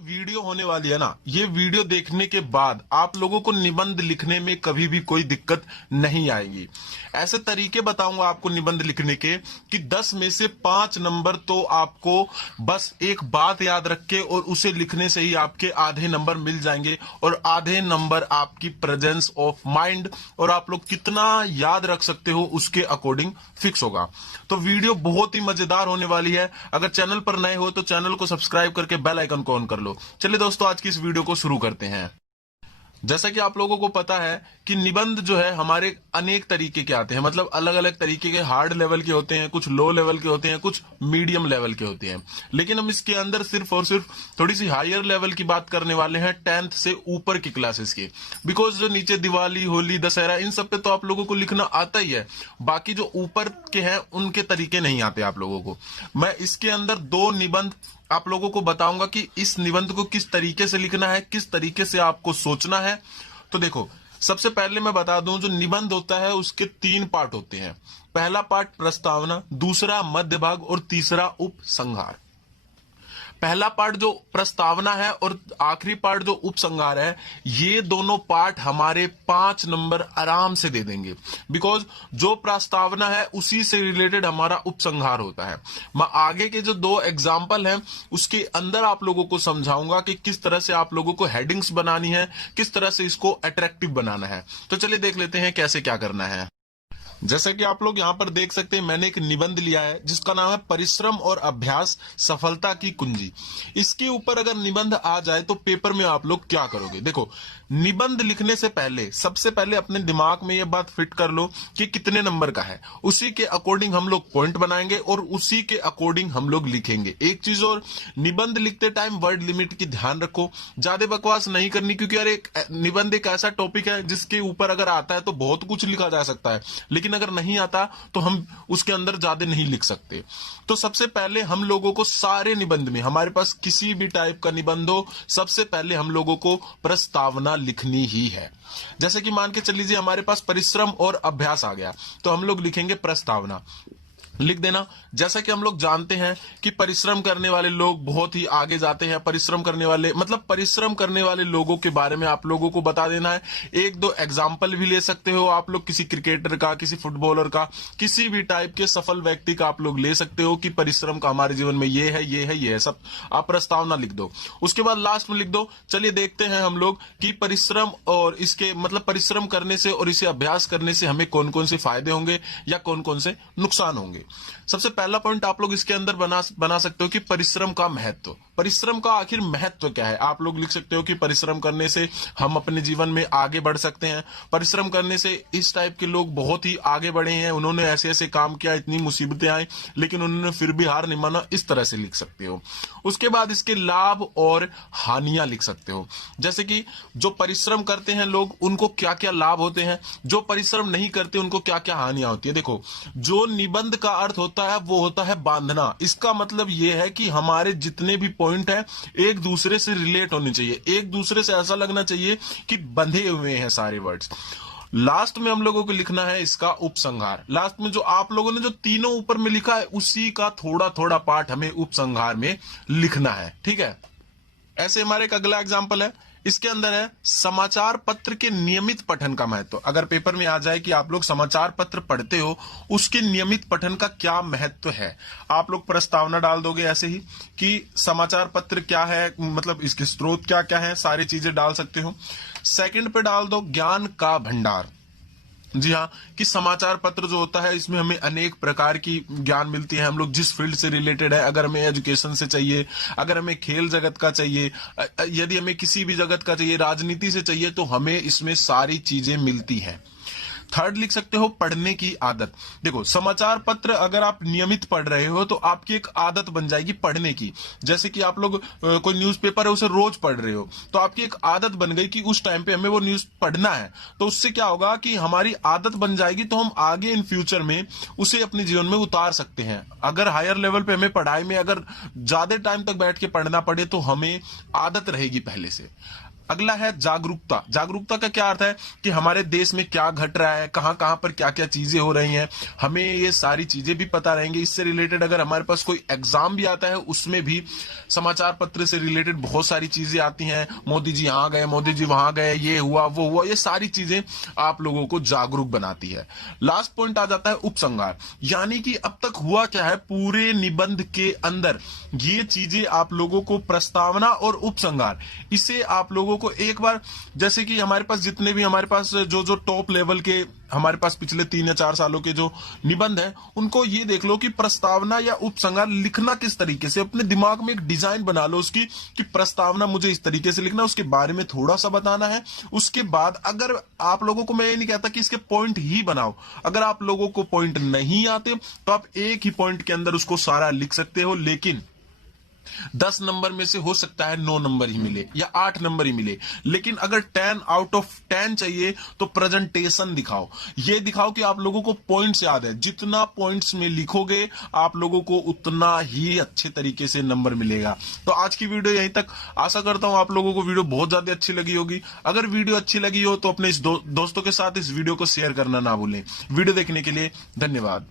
Video होने वाली है ना, ये वीडियो देखने के बाद आप लोगों को निबंध लिखने में कभी भी कोई दिक्कत नहीं आएगी। ऐसे तरीके बताऊंगा आपको निबंध लिखने के कि 10 में से 5 नंबर तो आपको बस एक बात याद रख के और उसे लिखने से ही आपके आधे नंबर मिल जाएंगे, और आधे नंबर आपकी प्रेजेंस ऑफ माइंड और आप लोग कितना याद रख सकते हो उसके अकॉर्डिंग फिक्स होगा। तो वीडियो बहुत ही मजेदार होने वाली है। अगर चैनल पर नए हो तो चैनल को सब्सक्राइब करके बेल आइकन को ऑन कर लो। चलिए दोस्तों, आज की इस वीडियो को शुरू करते हैं। जैसा कि आप लोगों को पता है कि निबंध जो है हमारे अनेक तरीके के आते हैं, मतलब अलग अलग तरीके के हार्ड लेवल के होते हैं, कुछ लो लेवल के होते हैं, कुछ मीडियम लेवल के होते हैं। लेकिन हम इसके अंदर सिर्फ और सिर्फ थोड़ी सी हायर लेवल की बात करने वाले हैं, 10th से ऊपर की क्लासेस की। बिकॉज जो नीचे दिवाली, होली, दशहरा, इन सब पे तो आप लोगों को लिखना आता ही है। बाकी जो ऊपर के हैं उनके तरीके नहीं आते आप लोगों को। मैं इसके अंदर 2 निबंध आप लोगों को बताऊंगा कि इस निबंध को किस तरीके से लिखना है, किस तरीके से आपको सोचना है। तो देखो, सबसे पहले मैं बता दूं, जो निबंध होता है उसके 3 पार्ट होते हैं। पहला पार्ट प्रस्तावना, दूसरा मध्य भाग और तीसरा उपसंहार। पहला पार्ट जो प्रस्तावना है और आखिरी पार्ट जो उपसंहार है, ये दोनों पार्ट हमारे 5 नंबर आराम से दे देंगे। बिकॉज जो प्रस्तावना है उसी से रिलेटेड हमारा उपसंहार होता है। मैं आगे के जो 2 एग्जाम्पल हैं उसके अंदर आप लोगों को समझाऊंगा कि किस तरह से आप लोगों को हेडिंग्स बनानी है, किस तरह से इसको अट्रैक्टिव बनाना है। तो चलिए देख लेते हैं कैसे क्या करना है। जैसा कि आप लोग यहाँ पर देख सकते हैं, मैंने एक निबंध लिया है जिसका नाम है परिश्रम और अभ्यास सफलता की कुंजी। इसके ऊपर अगर निबंध आ जाए तो पेपर में आप लोग क्या करोगे? देखो, निबंध लिखने से पहले सबसे पहले अपने दिमाग में यह बात फिट कर लो कि कितने नंबर का है। उसी के अकॉर्डिंग हम लोग पॉइंट बनाएंगे और उसी के अकॉर्डिंग हम लोग लिखेंगे। एक चीज और, निबंध लिखते टाइम वर्ड लिमिट की ध्यान रखो, ज्यादा बकवास नहीं करनी, क्योंकि यार एक निबंध एक ऐसा टॉपिक है जिसके ऊपर अगर आता है तो बहुत कुछ लिखा जा सकता है, लेकिन अगर नहीं आता तो हम उसके अंदर ज्यादा नहीं लिख सकते। तो सबसे पहले हम लोगों को सारे निबंध में, हमारे पास किसी भी टाइप का निबंध हो, सबसे पहले हम लोगों को प्रस्तावना लिखनी ही है। जैसे कि मान के चल लीजिए हमारे पास परिश्रम और अभ्यास आ गया, तो हम लोग लिखेंगे प्रस्तावना। लिख देना। जैसा कि हम लोग जानते हैं कि परिश्रम करने वाले लोग बहुत ही आगे जाते हैं। परिश्रम करने वाले मतलब परिश्रम करने वाले लोगों के बारे में आप लोगों को बता देना है। 1-2 एग्जाम्पल भी ले सकते हो आप लोग, किसी क्रिकेटर का, किसी फुटबॉलर का, किसी भी टाइप के सफल व्यक्ति का आप लोग ले सकते हो कि परिश्रम का हमारे जीवन में ये है, ये है, ये है, सब आप प्रस्तावना लिख दो। उसके बाद लास्ट में लिख दो, चलिए देखते हैं हम लोग कि परिश्रम और इसके मतलब परिश्रम करने से और इसे अभ्यास करने से हमें कौन कौन से फायदे होंगे या कौन कौन से नुकसान होंगे। सबसे पहला पॉइंट आप लोग इसके अंदर बना सकते हो कि परिश्रम का महत्व। परिश्रम का आखिर महत्व क्या है? आप लोग लिख सकते हो कि परिश्रम करने से हम अपने जीवन में आगे बढ़ सकते हैं। परिश्रम करने से इस टाइप के लोग बहुत ही आगे बढ़े हैं, उन्होंने ऐसे ऐसे काम किया, इतनी मुसीबतें आई, लेकिन उन्होंने फिर भी हार नहीं माना। इस तरह से लिख सकते हो। उसके बाद इसके लाभ और हानियां लिख सकते हो। जैसे कि जो परिश्रम करते हैं लोग, उनको क्या क्या लाभ होते हैं, जो परिश्रम नहीं करते उनको क्या क्या हानियां होती है। देखो, जो निबंध का अर्थ होता है वो होता है बांधना। इसका मतलब ये है कि हमारे जितने भी पॉइंट है एक दूसरे से रिलेट होने चाहिए, एक दूसरे से ऐसा लगना चाहिए कि बंधे हुए हैं सारे वर्ड्स। लास्ट में हम लोगों को लिखना है इसका उपसंहार। लास्ट में जो आप लोगों ने जो तीनों ऊपर में लिखा है उसी का थोड़ा थोड़ा पार्ट हमें उपसंहार में लिखना है। ठीक है। ऐसे हमारे एक अगला एग्जाम्पल है, इसके अंदर है समाचार पत्र के नियमित पठन का महत्व। अगर पेपर में आ जाए कि आप लोग समाचार पत्र पढ़ते हो, उसके नियमित पठन का क्या महत्व है, आप लोग प्रस्तावना डाल दोगे ऐसे ही कि समाचार पत्र क्या है, मतलब इसके स्रोत क्या क्या है, सारी चीजें डाल सकते हो। सेकंड पे डाल दो ज्ञान का भंडार। जी हाँ, कि समाचार पत्र जो होता है इसमें हमें अनेक प्रकार की ज्ञान मिलती है। हम लोग जिस फील्ड से रिलेटेड है, अगर हमें एजुकेशन से चाहिए, अगर हमें खेल जगत का चाहिए, यदि हमें किसी भी जगत का चाहिए, राजनीति से चाहिए, तो हमें इसमें सारी चीजें मिलती हैं। थर्ड लिख सकते हो पढ़ने की आदत। देखो, समाचार पत्र अगर आप नियमित पढ़ रहे हो तो आपकी एक आदत बन जाएगी पढ़ने की। जैसे कि आप लोग कोई न्यूज़पेपर है उसे रोज पढ़ रहे हो, तो आपकी एक आदत बन गई कि उस टाइम पे हमें वो न्यूज पढ़ना है। तो उससे क्या होगा कि हमारी आदत बन जाएगी, तो हम आगे इन फ्यूचर में उसे अपने जीवन में उतार सकते हैं। अगर हायर लेवल पे हमें पढ़ाई में अगर ज्यादा टाइम तक बैठ के पढ़ना पड़े तो हमें आदत रहेगी पहले से। अगला है जागरूकता। जागरूकता का क्या अर्थ है कि हमारे देश में क्या घट रहा है, कहां कहां पर क्या क्या चीजें हो रही हैं, हमें ये सारी चीजें भी पता रहेंगी। इससे रिलेटेड अगर हमारे पास कोई एग्जाम भी आता है उसमें भी समाचार पत्र से रिलेटेड बहुत सारी चीजें आती हैं। मोदी जी यहाँ गए, मोदी जी वहां गए, ये हुआ वो हुआ, ये सारी चीजें आप लोगों को जागरूक बनाती है। लास्ट पॉइंट आ जाता है उपसंहार, यानी कि अब तक हुआ क्या है पूरे निबंध के अंदर, ये चीजें आप लोगों को प्रस्तावना और उपसंहार, इसे आप लोगों को एक बार, जैसे कि हमारे पास जितने भी हमारे पास जो जो टॉप लेवल के हमारे पास पिछले 3 या 4 सालों के जो निबंध है, उनको ये देख लो कि प्रस्तावना या उपसंहार लिखना किस तरीके से, अपने दिमाग में एक डिजाइन बना लो उसकी कि प्रस्तावना मुझे इस तरीके से लिखना है, उसके बारे में थोड़ा सा बताना है। उसके बाद अगर आप लोगों को, मैं ये नहीं कहता कि इसके पॉइंट ही बनाओ, अगर आप लोगों को पॉइंट नहीं आते तो आप एक ही पॉइंट के अंदर उसको सारा लिख सकते हो, लेकिन 10 नंबर में से हो सकता है 9 नंबर ही मिले या 8 नंबर ही मिले। लेकिन अगर 10 आउट ऑफ 10 चाहिए तो प्रेजेंटेशन दिखाओ, ये दिखाओ कि आप लोगों को पॉइंट्स याद है। जितना पॉइंट्स में लिखोगे आप लोगों को उतना ही अच्छे तरीके से नंबर मिलेगा। तो आज की वीडियो यहीं तक। आशा करता हूं आप लोगों को वीडियो बहुत ज्यादा अच्छी लगी होगी। अगर वीडियो अच्छी लगी हो तो अपने इस दोस्तों के साथ इस वीडियो को शेयर करना ना भूलें। वीडियो देखने के लिए धन्यवाद।